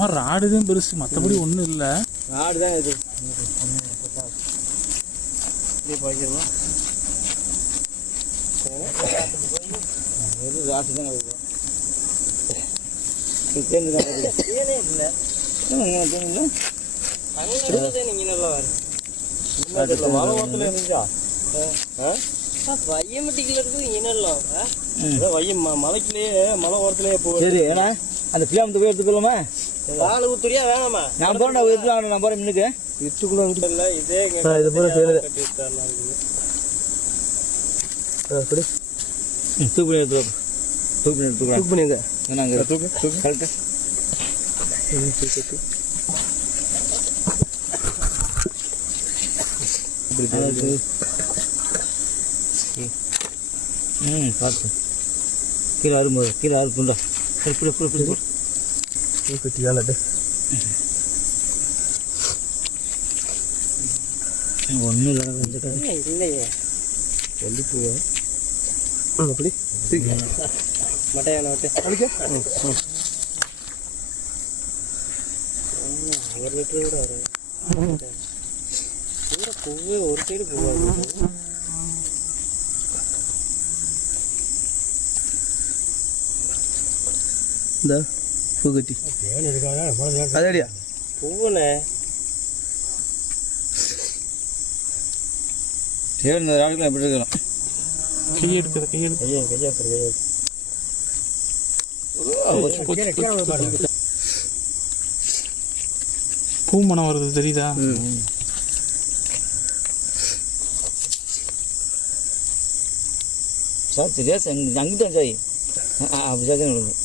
சும்மா ராடு தான் பெருசு, மற்றபடி ஒன்றும் இல்லை. ராடு தான் இது போய்க்கிறோம். ராட்டு தான் தேர்ந்து தான் இல்லை மலை ஓரத்தில் இருந்துச்சா வையமட்டிக்கில் இருக்குது இனெல்லாம் வையம் மலைக்குள்ளேயே மலை ஓரத்துலேயே போகுது. சரி, ஏன்னா அந்த கிலோமீட்டர் போய் எடுத்து போகலாமா? பால் ஊத்துறியா வேணாமா? நான் போகிறேன், நான் எடுத்துக்கலாம். நான் போகிறேன் மின்னுக்கு இட்டுக்குள்ள இல்லை இதே இது போல செய்யறது அப்படி தூக்கு பண்ணி எடுத்துக்கலாம். தூக்கு பண்ணி எடுத்துக்கலாம். தூக்கு பண்ணிங்க ஏன்னா அங்கே தூக்கு கரெக்டு பார்த்து கீழே அறும்போது கீழே அறுப்புண்டா இப்படி இப்படி இப்படி கட்டி வேலை ஒன்றும் இல்லை இந்த கடை இல்லையே சொல்லி போவா அப்படி மட்டையான விட்டு அடிக்க 1 லிட்டரு கூட வரும். பூவே ஒரு சைடு போவாது. இந்த பூ கட்டி அதடியா பூவனே சரி. இந்த ராடுக்குள்ள எப்படி இருக்கலாம்? கையை எடுக்கிற பூ மனம் வருது தெரியுதா? சார் சரியா அங்கிட்ட சாய் அப்படி சார்